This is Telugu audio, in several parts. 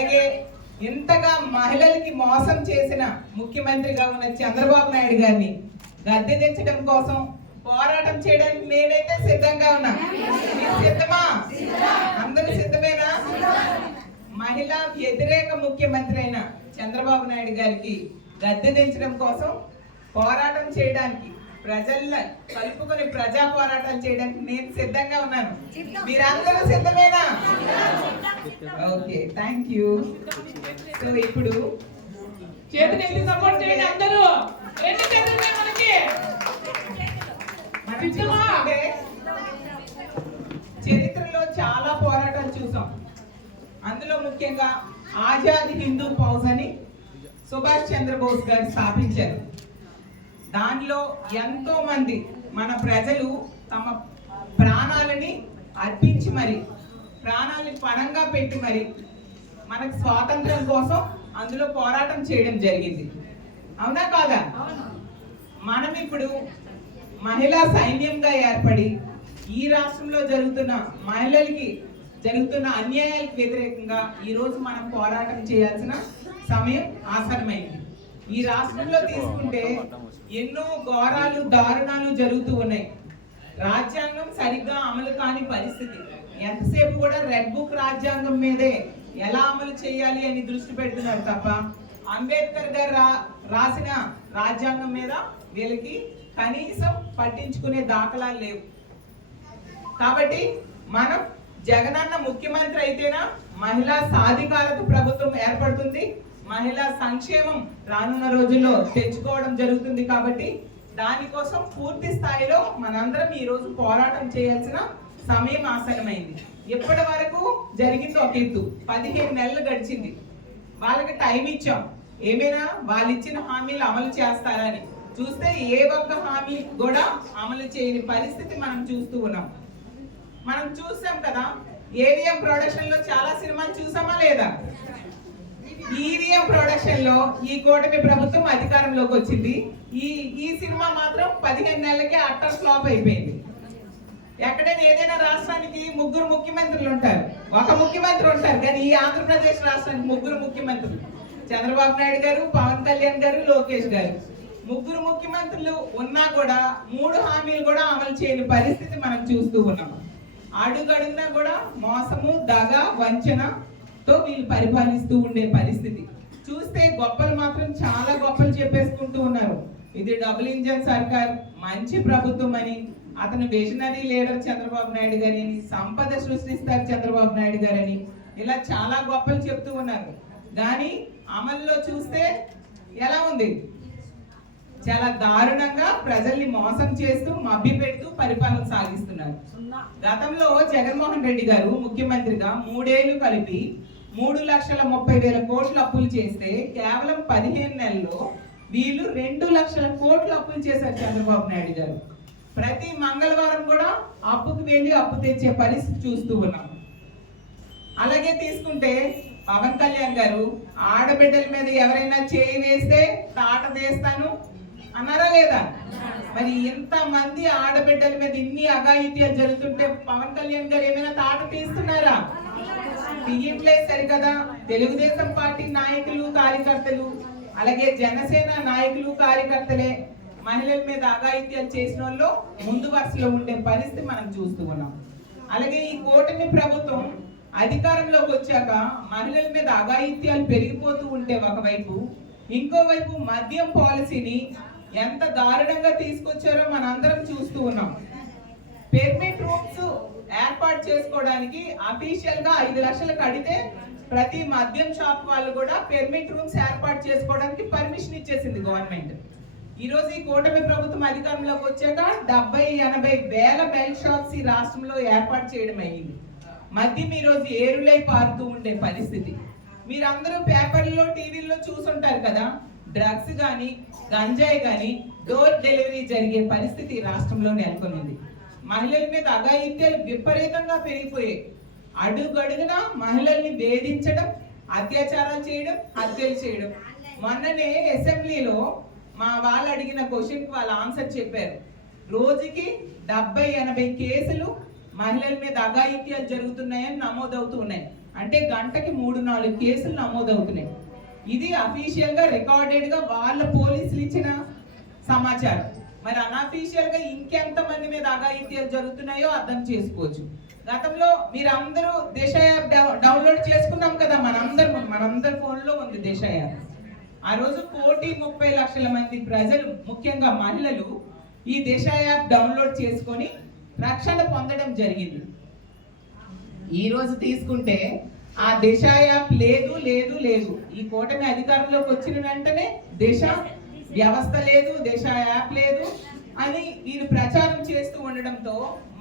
అలాగే ఇంతగా మహిళలకి మోసం చేసిన ముఖ్యమంత్రిగా ఉన్న చంద్రబాబు నాయుడు గారిని గద్దె దించడం కోసం పోరాటం చేయడానికి నేనైతే సిద్ధంగా ఉన్నా. సిద్ధమా? అందరూ సిద్ధమేనా? మహిళా వ్యతిరేక ముఖ్యమంత్రి అయిన చంద్రబాబు నాయుడు గారికి గద్దె దించడం కోసం పోరాటం చేయడానికి ప్రజల కలుపుకొని ప్రజా పోరాటం చేయడానికి నేను సిద్ధంగా ఉన్నాను. మీరందరూ సిద్ధమేనా? ఓకే థ్యాంక్ యూ సో ఇప్పుడు చేతులు ఎత్తి సపోర్ట్ చేయండి అందరూ? రెండు చేతులు మనకి. చరిత్రలో చాలా పోరాటాలు చూసాం. అందులో ముఖ్యంగా ఆజాద్ హిందూ ఫౌజ్ అని సుభాష్ చంద్రబోస్ గారు స్థాపించారు. దానిలో ఎంతో మంది మన ప్రజలు తమ ప్రాణాలని అర్పించి మరి ప్రాణాలని పణంగా పెట్టి మరి మనకు స్వాతంత్రం కోసం అందులో పోరాటం చేయడం జరిగింది. అవునా కాదా? మనం ఇప్పుడు మహిళా సైన్యంగా ఏర్పడి ఈ రాష్ట్రంలో జరుగుతున్న మహిళలకి జరుగుతున్న అన్యాయాలకు వ్యతిరేకంగా ఈరోజు మనం పోరాటం చేయాల్సిన సమయం ఆసన్నమైంది. ఈ రాష్ట్రంలో తీసుకుంటే ఎన్నో ఘోరాలు దారుణాలు జరుగుతూ ఉన్నాయి. రాజ్యాంగం సరిగ్గా అమలు కాని పరిస్థితి. ఎంతసేపు కూడా రెడ్ బుక్ రాజ్యాంగం మీదే ఎలా అమలు చేయాలి అని దృష్టి పెడుతున్నారు తప్ప అంబేద్కర్ గారు రా రాసిన రాజ్యాంగం మీద వీళ్ళకి కనీసం పట్టించుకునే దాఖలాలు లేవు. కాబట్టి మనం జగనన్న ముఖ్యమంత్రి అయితేనా మహిళా సాధికారత ప్రభుత్వం ఏర్పడుతుంది. మహిళా సంక్షేమం రానున్న రోజుల్లో తెచ్చుకోవడం జరుగుతుంది కాబట్టి దానికోసం పూర్తి స్థాయిలో మనందరం ఈ రోజు పోరాటం చేయాల్సిన సమయం ఆసనమైంది ఎప్పటి వరకు జరిగింది ఒక ఎత్తు. పదిహేను నెలలు గడిచింది. వాళ్ళకి టైం ఇచ్చాం. ఏమైనా వాళ్ళు ఇచ్చిన హామీలు అమలు చేస్తారని చూస్తే ఏ ఒక్క హామీ కూడా అమలు చేయని పరిస్థితి మనం చూస్తూ ఉన్నాం. మనం చూసాం కదా ఏవిఎం ప్రొడక్షన్లో చాలా సినిమాలు చూసామా లేదా? ఈవీఎం ప్రొడక్షన్లో ఈ కూటమి ప్రభుత్వం అధికారంలోకి వచ్చింది. ఈ ఈ సినిమా మాత్రం పదిహేను నెలలకే అట్టర్ ఫ్లాప్ అయిపోయింది. ఎక్కడైనా ఏదైనా రాష్ట్రానికి ముగ్గురు ముఖ్యమంత్రులు ఉంటారు. ఒక ముఖ్యమంత్రి ఉంటారు కానీ ఈ ఆంధ్రప్రదేశ్ రాష్ట్రానికి ముగ్గురు ముఖ్యమంత్రులు. చంద్రబాబు నాయుడు గారు పవన్ కళ్యాణ్ గారు లోకేష్ గారు. ముగ్గురు ముఖ్యమంత్రులు ఉన్నా కూడా మూడు హామీలు కూడా అమలు చేయని పరిస్థితి మనం చూస్తూ ఉన్నాం. అడుగడుగునా కూడా మోసము దగ వంచన తో వీళ్ళు పరిపాలిస్తూ ఉండే పరిస్థితి. చూస్తే గొప్పలు మాత్రం చాలా గొప్పలు చెప్పేసుకుంటూ ఉన్నారు. ఇది డబుల్ ఇంజన్ సర్కార్ మంచి ప్రభుత్వం అని. అతను విజనరీ లీడర్ చంద్రబాబు నాయుడు గారని సంపద సృష్టిస్తారు చంద్రబాబు నాయుడు గారని ఇలా చాలా గొప్పలు చెప్తూ ఉన్నారు. కానీ అమల్లో చూస్తే ఎలా ఉంది? చాలా దారుణంగా ప్రజల్ని మోసం చేస్తూ మభ్య పెడుతూ పరిపాలన సాగిస్తున్నారు. గతంలో జగన్మోహన్ రెడ్డి గారు ముఖ్యమంత్రిగా మూడేళ్ళు కలిపి మూడు లక్షల ముప్పై వేల కోట్ల అప్పులు చేస్తే కేవలం పదిహేను నెలల్లో వీళ్ళు రెండు లక్షల కోట్ల అప్పులు చేశారు చంద్రబాబు నాయుడు గారు. ప్రతి మంగళవారం కూడా అప్పుకు వెళ్ళి అప్పు తెచ్చే పరిస్థితి చూస్తూ ఉన్నాం. అలాగే తీసుకుంటే పవన్ కళ్యాణ్ గారు ఆడబిడ్డల మీద ఎవరైనా చేయి వేస్తే తాట వేస్తాను అన్నారా లేదా? మరి ఇంత మంది ఆడబిడ్డల మీద ఇన్ని అఘాయిత్యాలు జరుగుతుంటే పవన్ కళ్యాణ్ గారు ఏమైనా తాట తీస్తున్నారా? తీయట్లేదు సరికదా. తెలుగుదేశం పార్టీ నాయకులు కార్యకర్తలు అలాగే జనసేన నాయకులు కార్యకర్తలే మహిళల మీద అఘాయిత్యాలు చేసిన వాళ్ళు ముందు వరుసలో ఉండే పరిస్థితి మనం చూస్తూ ఉన్నాం. అలాగే ఈ కూటమి ప్రభుత్వం అధికారంలోకి వచ్చాక మహిళల మీద అఘాయిత్యాలు పెరిగిపోతూ ఉంటే ఒకవైపు ఇంకోవైపు మద్యం పాలసీని ఎంత దారుణంగా తీసుకొచ్చారో మనందరం చూస్తూ ఉన్నాం. పెర్మిట్ రూమ్స్ ఏర్పాటు చేసుకోవడానికి అఫీషియల్గా ఐదు లక్షలు కడితే ప్రతి మద్యం షాప్ వాళ్ళు కూడా పెర్మిట్ రూమ్స్ ఏర్పాటు చేసుకోవడానికి పర్మిషన్ ఇచ్చేసింది గవర్నమెంట్ ఈరోజు ఈ కూటమి ప్రభుత్వం అధికారంలోకి వచ్చాక డెబ్బై ఎనభై వేల బెల్ట్ షాప్స్ ఈ రాష్ట్రంలో ఏర్పాటు చేయడం అయ్యింది. మద్యం ఈరోజు ఏరులై పారుతూ ఉండే పరిస్థితి. మీరందరూ పేపర్లో టీవీల్లో చూసుంటారు కదా. డ్రగ్స్ కానీ గంజాయి కానీ డోర్ డెలివరీ జరిగే పరిస్థితి ఈ రాష్ట్రంలో నెలకొనింది. మహిళల మీద అఘాయిత్యాలు విపరీతంగా పెరిగిపోయాయి. అడుగడుగునా మహిళల్ని వేధించడం అత్యాచారాలు చేయడం హత్యలు చేయడం. మొన్ననే అసెంబ్లీలో మా వాళ్ళు అడిగిన క్వశ్చన్ వాళ్ళు ఆన్సర్ చెప్పారు. రోజుకి డెబ్బై ఎనభై కేసులు మహిళల మీద అఘాయిత్యాలు జరుగుతున్నాయని నమోదవుతూ ఉన్నాయి. అంటే గంటకి మూడు నాలుగు కేసులు నమోదవుతున్నాయి. ఇది అఫీషియల్గా రికార్డెడ్గా వాళ్ళ పోలీసులు ఇచ్చిన సమాచారం. మరి అన్అఫీషియల్గా ఇంకెంత మంది మీద అఘాయిత్యాలు జరుగుతున్నాయో అర్థం చేసుకోవచ్చు. గతంలో మీరు అందరూ యాప్ డౌ- డౌన్లోడ్ చేసుకున్నాం కదా మనందరం మనందరి ఫోన్లో ఉంది దేశ యాప్. ఆ రోజు కోటి ముప్పై లక్షల మంది ప్రజలు ముఖ్యంగా మహిళలు ఈ దేశ యాప్ డౌన్లోడ్ చేసుకొని రక్షణ పొందడం జరిగింది. ఈ రోజు తీసుకుంటే ఆ దిశ యాప్ లేదు లేదు లేదు. ఈ కూటమి అధికారంలోకి వచ్చిన వెంటనే దిశ వ్యవస్థ లేదు దిశ యాప్ లేదు అని వీరు ప్రచారం చేస్తూ ఉండడంతో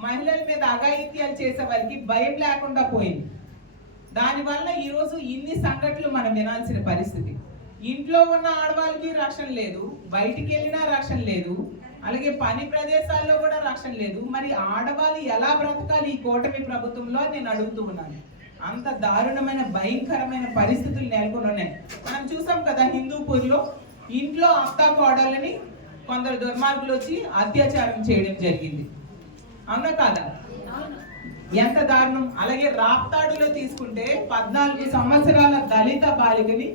మహిళల మీద అఘాయిత్యాలు చేసే వారికి భయం లేకుండా పోయింది. దానివల్ల ఈరోజు ఇన్ని సంఘటనలు మనం వినాల్సిన పరిస్థితి. ఇంట్లో ఉన్న ఆడవాళ్ళకి రక్షణ లేదు బయటికి వెళ్ళినా రక్షణ లేదు అలాగే పని ప్రదేశాల్లో కూడా రక్షణ లేదు. మరి ఆడవాళ్ళు ఎలా బ్రతకాలి ఈ కూటమి ప్రభుత్వంలో నేను అడుగుతూ ఉన్నాను. అంత దారుణమైన భయంకరమైన పరిస్థితులు నెలకొని ఉన్నాయి మనం చూసాం కదా హిందూపూర్లో ఇంట్లో అత్తా కోడలని కొందరు దుర్మార్గులు వచ్చి అత్యాచారం చేయడం జరిగింది. అవునా కాదా? ఎంత దారుణం. అలాగే రాప్తాడులో తీసుకుంటే పద్నాలుగు సంవత్సరాల దళిత బాలికని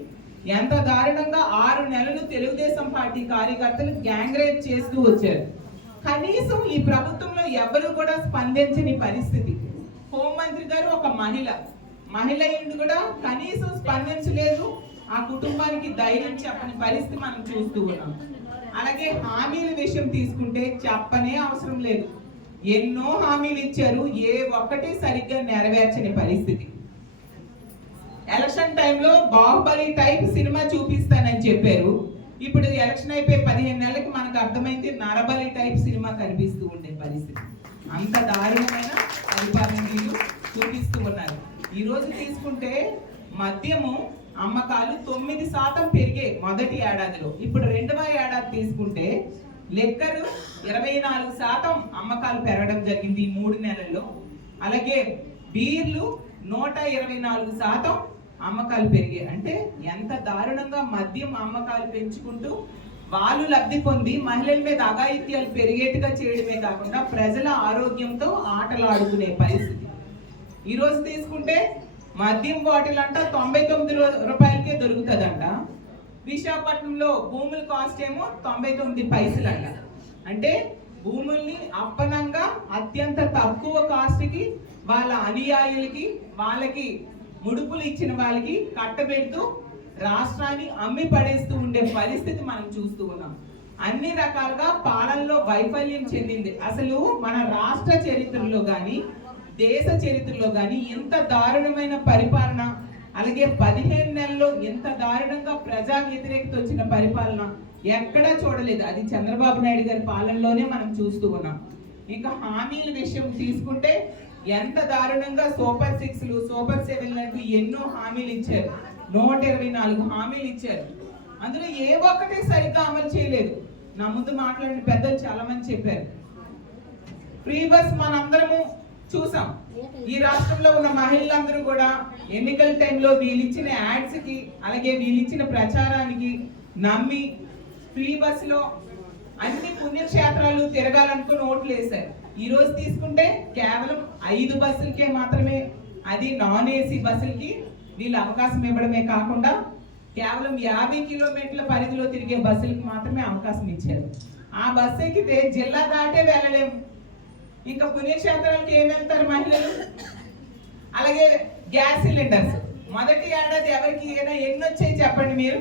ఎంత దారుణంగా ఆరు నెలలు తెలుగుదేశం పార్టీ కార్యకర్తలు గ్యాంగ్రేజ్ చేస్తూ వచ్చారు. కనీసం ఈ ప్రభుత్వంలో ఎవరు కూడా స్పందించని పరిస్థితి. హోంమంత్రి గారు ఒక మహిళ. మహిళ ఇండు కూడా కనీసం స్పందించలేదు. ఆ కుటుంబానికి ధైర్యం చెప్పని పరిస్థితి మనం చూస్తూ ఉన్నాం. అలాగే హామీల విషయం తీసుకుంటే చెప్పనే అవసరం లేదు. ఎన్నో హామీలు ఇచ్చారు. ఏ ఒక్కటి సరిగ్గా నెరవేర్చని పరిస్థితి. ఎలక్షన్ టైంలో బాహుబలి టైప్ సినిమా చూపిస్తానని చెప్పారు. ఇప్పుడు ఎలక్షన్ అయిపోయి పదిహేను నెలలకి మనకు అర్థమైంది నరబలి టైప్ సినిమా కనిపిస్తూ ఉండే పరిస్థితి. అంత దారుణమైన పరిపాలన చూపిస్తూ ఉన్నారు. ఈరోజు తీసుకుంటే మద్యము అమ్మకాలు తొమ్మిది శాతం పెరిగాయి మొదటి ఏడాదిలో. ఇప్పుడు రెండవ ఏడాది తీసుకుంటే లెక్కరు ఇరవై నాలుగు శాతం అమ్మకాలు పెరగడం జరిగింది ఈ మూడు నెలల్లో. అలాగే బీర్లు నూట ఇరవై నాలుగు శాతం అమ్మకాలు పెరిగాయి అంటే ఎంత దారుణంగా మద్యం అమ్మకాలు పెంచుకుంటూ వాళ్ళు లబ్ధి పొంది మహిళల మీద అఘాయిత్యాలు పెరిగేట్టుగా చేయడమే కాకుండా ప్రజల ఆరోగ్యంతో ఆటలాడుకునే పరిస్థితి. ఈరోజు తీసుకుంటే మద్యం బాటిల్ అంట తొంభై తొమ్మిది రూపాయలకే దొరుకుతుందంట. విశాఖపట్నంలో భూముల కాస్ట్ ఏమో తొంభై తొమ్మిది పైసలంట. అంటే భూముల్ని అప్పనంగా అత్యంత తక్కువ కాస్ట్కి వాళ్ళ అనుయాయులకి వాళ్ళకి ముడుపులు ఇచ్చిన వాళ్ళకి కట్టబెడుతూ రాష్ట్రాన్ని అమ్మి పడేస్తూ ఉండే పరిస్థితి మనం చూస్తూ ఉన్నాం. అన్ని రకాలుగా పాలనలో వైఫల్యం చెందింది. అసలు మన రాష్ట్ర చరిత్రలో కానీ దేశ చరిత్రలో కానీ ఇంత దారుణమైన పరిపాలన అలాగే పదిహేను నెలల్లో ఎంత దారుణంగా ప్రజా వ్యతిరేకత వచ్చిన పరిపాలన ఎక్కడా చూడలేదు. అది చంద్రబాబు నాయుడు గారి పాలనలోనే మనం చూస్తూ ఉన్నాం. ఇంకా హామీల విషయం తీసుకుంటే ఎంత దారుణంగా సూపర్ సిక్స్లు సూపర్ సెవెన్ లాంటి ఎన్నో హామీలు ఇచ్చారు. నూట ఇరవై నాలుగు హామీలు ఇచ్చారు. అందులో ఏ ఒక్కటి సరిగ్గా అమలు చేయలేదు. నా ముందు మాట్లాడిన పెద్దలు చాలా మంది చెప్పారు. ఫ్రీ బస్ మనందరము చూసాం. ఈ రాష్ట్రంలో ఉన్న మహిళలందరూ కూడా ఎన్నికల టైంలో వీళ్ళు ఇచ్చిన యాడ్స్కి అలాగే వీళ్ళు ఇచ్చిన ప్రచారానికి నమ్మి ఫ్రీ బస్లో అన్ని పుణ్యక్షేత్రాలు తిరగాలనుకుని ఓట్లు వేశారు. ఈ రోజు తీసుకుంటే కేవలం ఐదు బస్సులకే మాత్రమే అది నాన్ ఏసీ బస్సులకి వీళ్ళు అవకాశం ఇవ్వడమే కాకుండా కేవలం యాభై కిలోమీటర్ల పరిధిలో తిరిగే బస్సులకు మాత్రమే అవకాశం ఇచ్చారు. ఆ బస్సు ఎక్కితే జిల్లా దాటే వెళ్ళలేము. ఇంకా పుణ్యక్షేత్రాలకు ఏం వెళ్తారు మహిళలు? అలాగే గ్యాస్ సిలిండర్స్. మొదటి ఏడాది ఎవరికి ఏదైనా ఎన్ని వచ్చాయి చెప్పండి మీరు?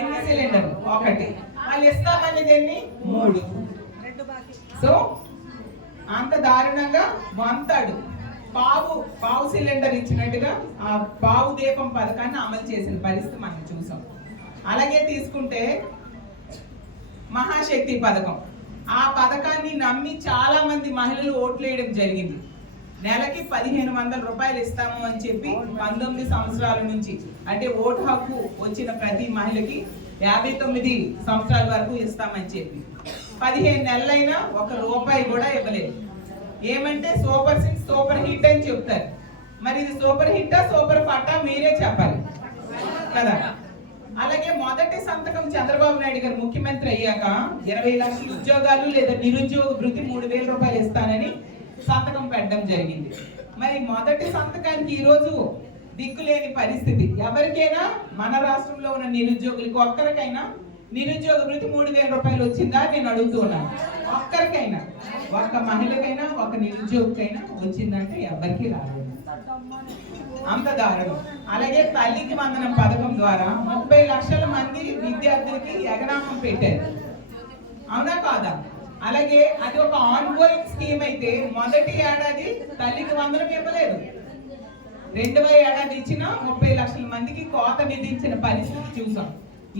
ఎన్ని సిలిండర్ ఒకటి. వాళ్ళు ఇస్తామని దేన్ని? మూడు. సో అంత దారుణంగా వంతాడు. పావు పావు సిలిండర్ ఇచ్చినట్టుగా ఆ పావు దీపం పథకాన్ని అమలు చేసిన పరిస్థితి మనం చూసాం. అలాగే తీసుకుంటే మహాశక్తి పథకం. ఆ పథకాన్ని నమ్మి చాలా మంది మహిళలు ఓట్లు వేయడం జరిగింది. నెలకి పదిహేను వందల రూపాయలు ఇస్తాము అని చెప్పి పంతొమ్మిది సంవత్సరాల నుంచి అంటే ఓటు హక్కు వచ్చిన ప్రతి మహిళకి యాభై తొమ్మిది సంవత్సరాల వరకు ఇస్తామని చెప్పి. పదిహేను నెలలైనా ఒక రూపాయి కూడా ఇవ్వలేదు. ఏమంటే సూపర్ సిక్స్ సూపర్ హిట్ అని చెప్తారు. మరి ఇది సూపర్ హిట్టా సూపర్ పట్టా మీరే చెప్పాలి. కదా? అలాగే మొదటి సంతకం చంద్రబాబు నాయుడు గారు ముఖ్యమంత్రి అయ్యాక ఇరవై లక్షల ఉద్యోగాలు లేదా నిరుద్యోగ వృత్తి మూడు వేల రూపాయలు ఇస్తానని సంతకం పెట్టడం జరిగింది. మరి మొదటి సంతకానికి ఈరోజు దిక్కులేని పరిస్థితి. ఎవరికైనా మన రాష్ట్రంలో ఉన్న నిరుద్యోగులకి ఒక్కరికైనా నిరుద్యోగ వృత్తి మూడు వేల రూపాయలు వచ్చిందా నేను అడుగుతూ ఉన్నాను. ఒక్కరికైనా ఒక మహిళకైనా ఒక నిరుద్యోగికైనా వచ్చిందంటే ఎవరికి రాలేదు. అంత దారుణం. అలాగే తల్లికి వందనం పథకం ద్వారా ముప్పై లక్షల మంది విద్యార్థులకి ఎగనామం పెట్టారు. అవునా కాదా? అలాగే అది ఒక ఆన్ గోయింగ్ స్కీమ్ అయితే మొదటి ఏడాది తల్లికి వందనం ఇవ్వలేదు. రెండవ ఏడాది ఇచ్చిన ముప్పై లక్షల మందికి కోత విధించిన పరిస్థితి చూసాం.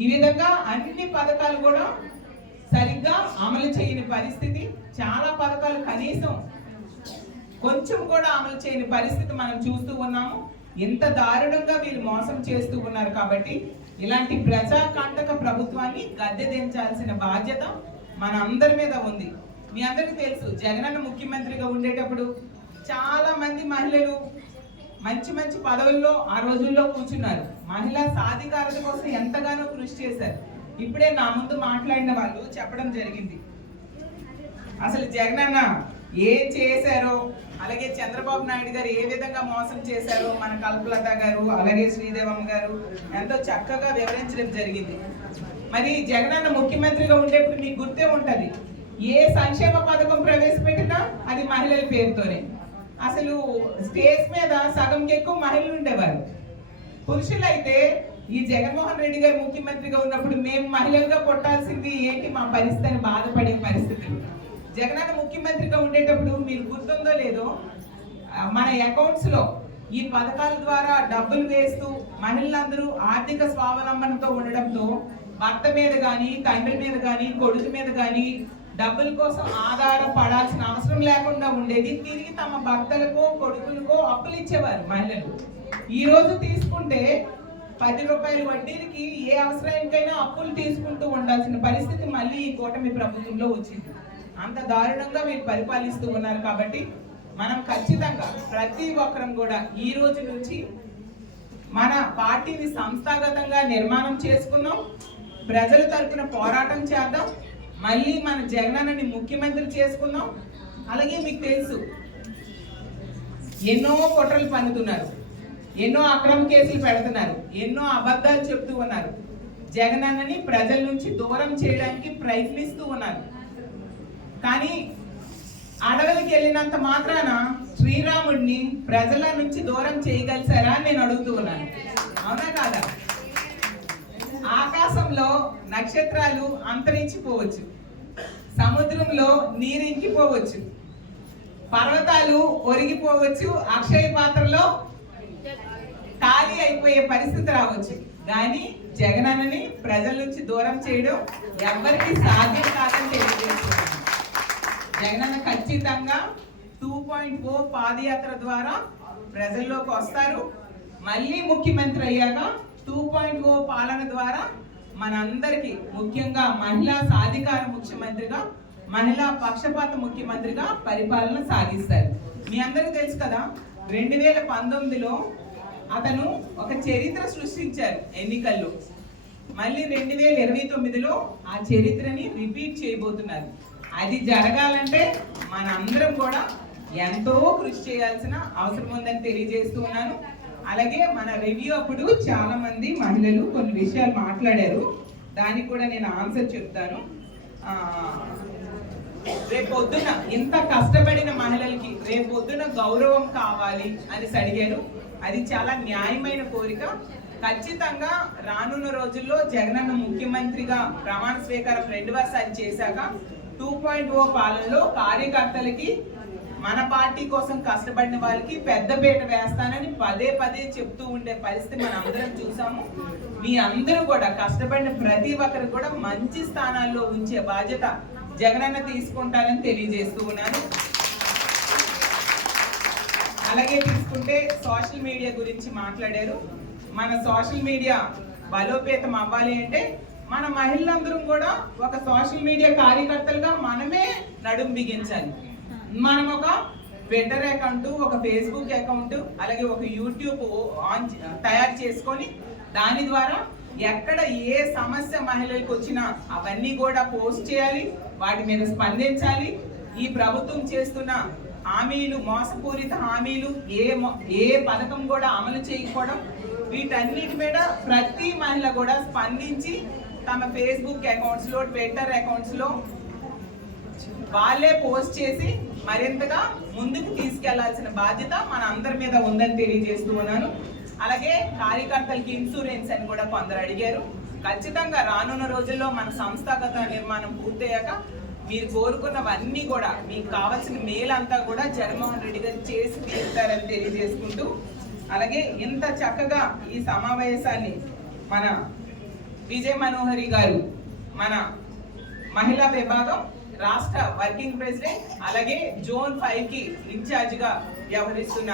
ఈ విధంగా అన్ని పథకాలు కూడా సరిగ్గా అమలు చేయని పరిస్థితి. చాలా పథకాలు కనీసం కొంచెం కూడా అమలు చేయని పరిస్థితి మనం చూస్తూ ఉన్నాము. ఇంత దారుణంగా వీళ్ళు మోసం చేస్తూ ఉన్నారు కాబట్టి ఇలాంటి ప్రజాకంటక ప్రభుత్వాన్ని గద్దె దించాల్సిన బాధ్యత మన అందరి మీద ఉంది. మీ అందరికీ తెలుసు జగనన్న ముఖ్యమంత్రిగా ఉండేటప్పుడు చాలా మంది మహిళలు మంచి మంచి పదవుల్లో ఆ రోజుల్లో కూర్చున్నారు. మహిళా సాధికారత కోసం ఎంతగానో కృషి చేశారు. ఇప్పుడే నా ముందు మాట్లాడిన వాళ్ళు చెప్పడం జరిగింది. అసలు జగనన్న ఏం చేశారో? అలాగే చంద్రబాబు నాయుడు గారు ఏ విధంగా మోసం చేశారో? మన కల్పలత గారు అలాగే శ్రీదేవమ్మ గారు ఎంతో చక్కగా వివరించడం జరిగింది. మరి జగనన్న ముఖ్యమంత్రిగా ఉండేప్పుడు మీకు గుర్తే ఉంటుంది. ఏ సంక్షేమ పథకం ప్రవేశపెట్టినా అది మహిళల పేరుతోనే. అసలు స్టేజ్ మీద సగంకి ఎక్కువ మహిళలు ఉండేవారు. పురుషులైతే ఈ జగన్మోహన్ రెడ్డి గారు ముఖ్యమంత్రిగా ఉన్నప్పుడు మేము మహిళలుగా కొట్టాల్సింది ఏంటి? మా పరిస్థితి అని బాధపడే పరిస్థితులు. జగనన్న ముఖ్యమంత్రిగా ఉండేటప్పుడు మీరు గుర్తుందో లేదో మన అకౌంట్స్లో ఈ పథకాల ద్వారా డబ్బులు వేస్తూ మహిళలందరూ ఆర్థిక స్వావలంబనతో ఉండడంతో భర్త మీద కానీ తండ్రి మీద కానీ కొడుకు మీద కానీ డబ్బుల కోసం ఆధారపడాల్సిన అవసరం లేకుండా ఉండేది. తిరిగి తమ భర్తలకో కొడుకులకో అప్పులు ఇచ్చేవారు మహిళలు. ఈ రోజు తీసుకుంటే పది రూపాయల వడ్డీలకి ఏ అవసరానికైనా అప్పులు తీసుకుంటూ ఉండాల్సిన పరిస్థితి మళ్ళీ ఈ కూటమి ప్రభుత్వంలో వచ్చింది. అంత దారుణంగా మీరు పరిపాలిస్తూ ఉన్నారు కాబట్టి మనం ఖచ్చితంగా ప్రతి ఒక్కరం కూడా ఈ రోజు నుంచి మన పార్టీని సంస్థాగతంగా నిర్మాణం చేసుకుందాం. ప్రజల తరఫున పోరాటం చేద్దాం. మళ్ళీ మన జగనన్నని ముఖ్యమంత్రి చేసుకుందాం. అలాగే మీకు తెలుసు ఎన్నో కుట్రలు పన్నుతున్నారు ఎన్నో అక్రమ కేసులు పెడుతున్నారు ఎన్నో అబద్ధాలు చెప్తూ ఉన్నారు. జగనన్నని ప్రజల నుంచి దూరం చేయడానికి ప్రయత్నిస్తూ ఉన్నారు. కానీ అడవులకి వెళ్ళినంత మాత్రాన శ్రీరాముడిని ప్రజల నుంచి దూరం చేయగలిసారా అని నేను అడుగుతూ ఉన్నాను. అవునా కాదా? ఆకాశంలో నక్షత్రాలు అంతరించిపోవచ్చు. సముద్రంలో నీరింకిపోవచ్చు. పర్వతాలు ఒరిగిపోవచ్చు. అక్షయ పాత్రలో ఖాళీ అయిపోయే పరిస్థితి రావచ్చు. కానీ జగనన్నని ప్రజల నుంచి దూరం చేయడం ఎవరికి సాధ్యం కాదని తెలియజేస్తున్నారు జగనన్న ఖచ్చితంగా టూ పాయింట్ ఓ పాదయాత్ర ద్వారా ప్రజల్లోకి వస్తారు. మళ్ళీ ముఖ్యమంత్రి అయ్యాక టూ పాయింట్ ఓ పాలన ద్వారా మనందరికీ ముఖ్యంగా మహిళా సాధికార ముఖ్యమంత్రిగా మహిళా పక్షపాత ముఖ్యమంత్రిగా పరిపాలన సాగిస్తారు. మీ అందరికీ తెలుసు కదా రెండు వేల పంతొమ్మిదిలో అతను ఒక చరిత్ర సృష్టించారు ఎన్నికల్లో. మళ్ళీ రెండు వేల ఇరవై తొమ్మిదిలో ఆ చరిత్రని రిపీట్ చేయబోతున్నారు. అది జరగాలంటే మనందరం కూడా ఎంతో కృషి చేయాల్సిన అవసరం ఉందని తెలియజేస్తూ ఉన్నాను. అలాగే మన రివ్యూ అప్పుడు చాలా మంది మహిళలు కొన్ని విషయాలు మాట్లాడారు. దానికి కూడా నేను ఆన్సర్ చెప్తాను. రేపొద్దున ఇంత కష్టపడిన మహిళలకి రేపొద్దున గౌరవం కావాలి అని అడిగారు. అది చాలా న్యాయమైన కోరిక. ఖచ్చితంగా రానున్న రోజుల్లో జగనన్న ముఖ్యమంత్రిగా ప్రమాణ స్వీకారం రెండవసారి చేశాక టూ పాయింట్ ఓ పాలనలో కార్యకర్తలకి మన పార్టీ కోసం కష్టపడిన వాళ్ళకి పెద్దపీట వేస్తానని పదే పదే చెప్తూ ఉండే పరిస్థితి మనం అందరం చూసాము. మీ అందరూ కూడా కష్టపడిన ప్రతి ఒక్కరు కూడా మంచి స్థానాల్లో ఉంచే బాధ్యత జగనన్న తీసుకుంటారని తెలియజేస్తూ ఉన్నాను. అలాగే తీసుకుంటే సోషల్ మీడియా గురించి మాట్లాడారు. మన సోషల్ మీడియా బలోపేతం అవ్వాలి అంటే మన మహిళలందరం కూడా ఒక సోషల్ మీడియా కార్యకర్తలుగా మనమే నడుం బిగించాలి. మనం ఒక ట్విట్టర్ అకౌంట్ ఒక ఫేస్బుక్ అకౌంట్ అలాగే ఒక యూట్యూబ్ ఆన్ తయారు చేసుకొని దాని ద్వారా ఎక్కడ ఏ సమస్య మహిళలకు వచ్చినా అవన్నీ కూడా పోస్ట్ చేయాలి వాటి మీద స్పందించాలి. ఈ ప్రభుత్వం చేస్తున్న హామీలు మోసపూరిత హామీలు ఏ మొ- ఏ పథకం కూడా అమలు చేయకపోవడం వీటన్నిటి మీద ప్రతి మహిళ కూడా స్పందించి తమ ఫేస్బుక్ అకౌంట్స్లో ట్విట్టర్ అకౌంట్స్లో వాళ్ళే పోస్ట్ చేసి మరింతగా ముందుకు తీసుకెళ్ళాల్సిన బాధ్యత మన అందరి మీద ఉందని తెలియజేస్తూ ఉన్నాను. అలాగే కార్యకర్తలకి ఇన్సూరెన్స్ అని కూడా కొందరు అడిగారు. ఖచ్చితంగా రానున్న రోజుల్లో మన సంస్థాగత నిర్మాణం పూర్తయ్యాక మీరు కోరుకున్నవన్నీ కూడా మీకు కావాల్సిన మేలంతా కూడా జగన్మోహన్ రెడ్డి గారు చేసి తీరుతారని తెలియజేసుకుంటూ అలాగే ఇంత చక్కగా ఈ సమావేశాన్ని మన విజయ్ మనోహరి గారు మన మహిళా విభాగం రాష్ట్ర వర్కింగ్ ప్రెసిడెంట్ అలాగే జోన్ ఫైవ్కి ఇన్ఛార్జ్ వ్యవహరిస్తున్న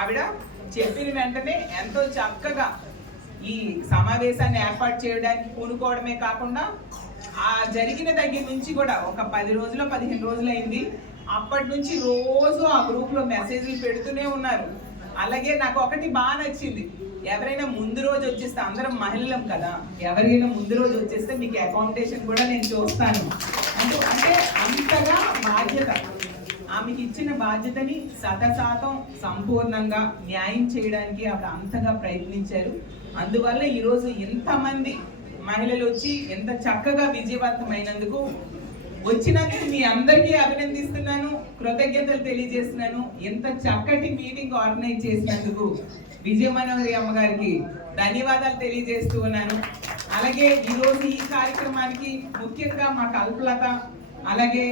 ఆవిడ చెప్పిన వెంటనే ఎంతో చక్కగా ఈ సమావేశాన్ని ఏర్పాటు చేయడానికి పూనుకోవడమే కాకుండా ఆ జరిగిన దగ్గర నుంచి కూడా ఒక పది రోజులు పదిహేను రోజులు అయింది. అప్పటి నుంచి రోజు ఆ గ్రూప్లో మెసేజ్లు పెడుతూనే ఉన్నారు. అలాగే నాకు ఒకటి బాగా నచ్చింది. ఎవరైనా ముందు రోజు వచ్చేస్తే అందరం మహిళలం కదా? ఎవరైనా ముందు రోజు వచ్చేస్తే మీకు అకామిడేషన్ కూడా నేను చూస్తాను. అంటూ అంటే అంతగా బాధ్యత. ఆమెకి ఇచ్చిన బాధ్యతని శతశాతం సంపూర్ణంగా న్యాయం చేయడానికి ఆవిడ అంతగా ప్రయత్నించారు. అందువల్ల ఈరోజు ఎంతమంది మహిళలు వచ్చి ఎంత చక్కగా విజయవంతమైనందుకు వచ్చినందుకు మీ అందరికీ అభినందిస్తున్నాను. కృతజ్ఞతలు తెలియజేస్తున్నాను. ఎంత చక్కటి మీటింగ్ ఆర్గనైజ్ చేసినందుకు విజయ మనోహరి అమ్మగారికి ధన్యవాదాలు తెలియజేస్తూ ఉన్నాను. అలాగే ఈరోజు ఈ కార్యక్రమానికి ముఖ్యంగా మా కల్పలత అలాగే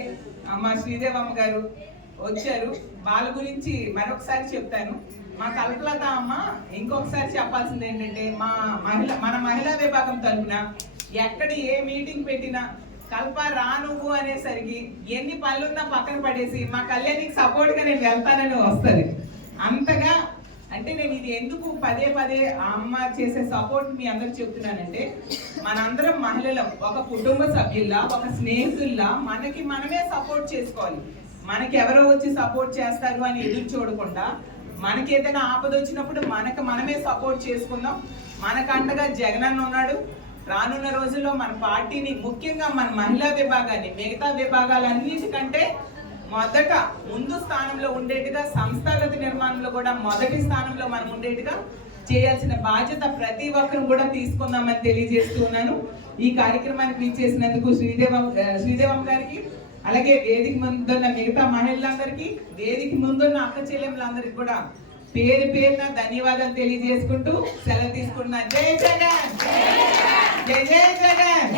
మా శ్రీదేవమ్మ గారు వచ్చారు. వాళ్ళ గురించి మరొకసారి చెప్తాను. మా కల్పలత అమ్మ ఇంకొకసారి చెప్పాల్సింది ఏంటంటే మా మహిళ మన మహిళా విభాగం తరఫున ఎక్కడ ఏ మీటింగ్ పెట్టినా కల్ప రా నువ్వు అనేసరికి ఎన్ని పనులున్నా పక్కన పడేసి మా కళ్యాణికి సపోర్ట్గా నేను వెళ్తానని వస్తుంది. అంతగా అంటే నేను ఇది ఎందుకు పదే పదే ఆ అమ్మ చేసే సపోర్ట్ మీ అందరికి చెప్తున్నానంటే మనందరం మహిళలం ఒక కుటుంబ సభ్యుల్లా ఒక స్నేహితుల్లా మనకి మనమే సపోర్ట్ చేసుకోవాలి. మనకి ఎవరో వచ్చి సపోర్ట్ చేస్తారు అని ఎదురు చూడకుండా మనకి ఏదైనా ఆపద వచ్చినప్పుడు మనకు మనమే సపోర్ట్ చేసుకుందాం. మనకంటగా జగనన్న ఉన్నాడు. రానున్న రోజుల్లో మన పార్టీని ముఖ్యంగా మన మహిళా విభాగాన్ని మిగతా విభాగాలన్నిటికంటే మొదట ముందు స్థానంలో ఉండేట్టుగా సంస్థాగత నిర్మాణంలో కూడా మొదటి స్థానంలో మనం ఉండేట్టుగా చేయాల్సిన బాధ్యత ప్రతి ఒక్కరు కూడా తీసుకుందామని తెలియజేస్తూ ఉన్నాను. ఈ కార్యక్రమానికి ఇచ్చేసినందుకు శ్రీదేవం శ్రీదేవం గారికి అలాగే వేదిక ముందున్న మిగతా మహిళలందరికీ వేదిక ముందున్న అక్క చెల్లెములందరికీ కూడా పేరు పేరున ధన్యవాదాలు తెలియజేసుకుంటూ సెలవు తీసుకుంటున్నా. జై జగన్! జై జై జగన్!